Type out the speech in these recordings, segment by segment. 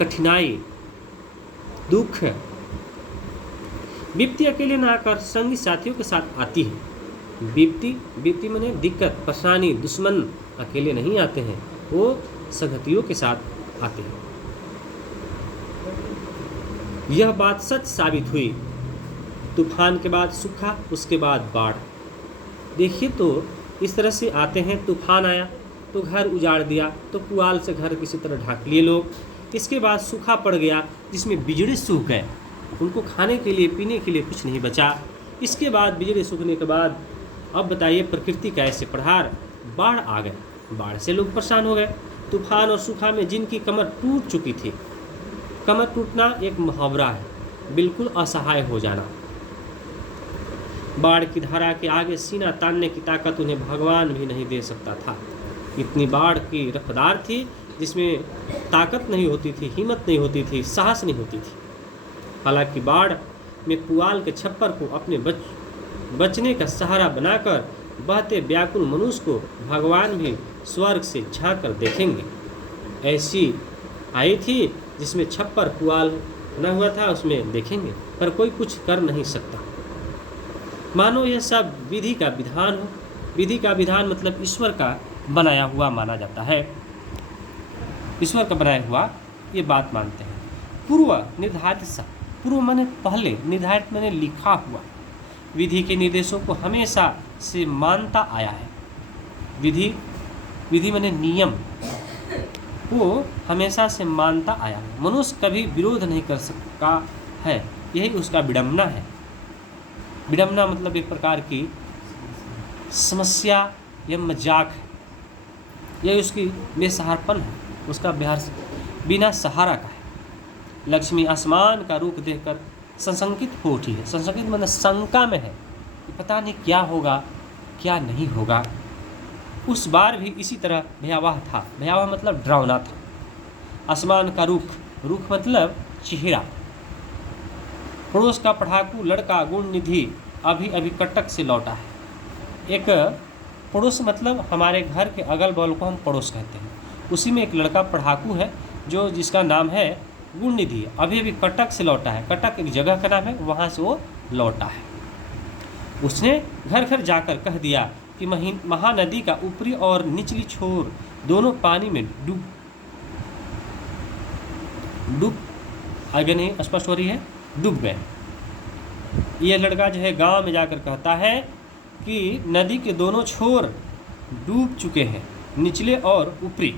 कठिनाई, दुख, विपत्ति अकेले ना आकर संगी साथियों के साथ आती है। विपत्ति माने दिक्कत, परेशानी, दुश्मन अकेले नहीं आते हैं, वो संगतियों के साथ आते हैं। यह बात सच साबित हुई। तूफान के बाद सूखा, उसके बाद बाढ़। देखिए तो इस तरह से आते हैं। तूफान आया तो घर उजाड़ दिया, तो पुआल से घर किसी तरह ढाक लिए लोग। इसके बाद सूखा पड़ गया जिसमें बिजड़ी सूख गए, उनको खाने के लिए पीने के लिए कुछ नहीं बचा। इसके बाद बिजड़ी सूखने के बाद अब बताइए प्रकृति का ऐसे प्रहार, बाढ़ आ गए। बाढ़ से लोग परेशान हो गए। तूफान और सूखा में जिनकी कमर टूट चुकी थी, कमर टूटना एक मुहावरा है, बिल्कुल असहाय हो जाना। बाढ़ की धारा के आगे सीना तानने की ताकत उन्हें भगवान भी नहीं दे सकता था। इतनी बाढ़ की रफ्तार थी जिसमें ताकत नहीं होती थी, हिम्मत नहीं होती थी, साहस नहीं होती थी। हालांकि बाढ़ में पुआल के छप्पर को अपने बचने का सहारा बनाकर बहते व्याकुल मनुष्य को भगवान भी स्वर्ग से झांक कर देखेंगे। ऐसी आई थी जिसमें छप्पर पुआल बना हुआ था, उसमें देखेंगे, पर कोई कुछ कर नहीं सकता। मानो यह सब विधि का विधान हो। विधि का विधान मतलब ईश्वर का बनाया हुआ माना जाता है। ईश्वर का बनाया हुआ ये बात मानते हैं। पूर्व निर्धारित सा, पूर्व माने पहले, निर्धारित माने लिखा हुआ। विधि के निर्देशों को हमेशा से मानता आया है। विधि माने नियम, वो हमेशा से मानता आया है। मनुष्य कभी विरोध नहीं कर सकता है, यही उसका विडंबना है। विडंबना मतलब एक प्रकार की समस्या या मजाक है, यह उसकी बेसहारपन है, उसका बिना सहारा का है। लक्ष्मी आसमान का रुख देखकर संशंकित हो उठी है। संशंकित मतलब शंका में है कि पता नहीं क्या होगा क्या नहीं होगा। उस बार भी इसी तरह भयावह था। भयावह मतलब डरावना था। आसमान का रुख, रुख मतलब चेहरा। पड़ोस का पढ़ाकू लड़का गुणनिधि अभी अभी कटक से लौटा है। एक पड़ोस मतलब हमारे घर के अगल बगल को हम पड़ोस कहते हैं। उसी में एक लड़का पढ़ाकू है जो जिसका नाम है गुणनिधि, अभी अभी कटक से लौटा है। कटक एक जगह का नाम है, वहाँ से वो लौटा है। उसने घर घर जाकर कह दिया कि महानदी का ऊपरी और निचली छोर दोनों पानी में डूब आगे नहीं स्पष्ट हो रही है, डूब गए। ये लड़का जो है गांव में जाकर कहता है कि नदी के दोनों छोर डूब चुके हैं, निचले और ऊपरी।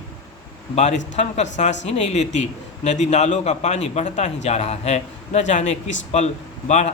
बारिश थम कर सांस ही नहीं लेती। नदी नालों का पानी बढ़ता ही जा रहा है। न जाने किस पल बाढ़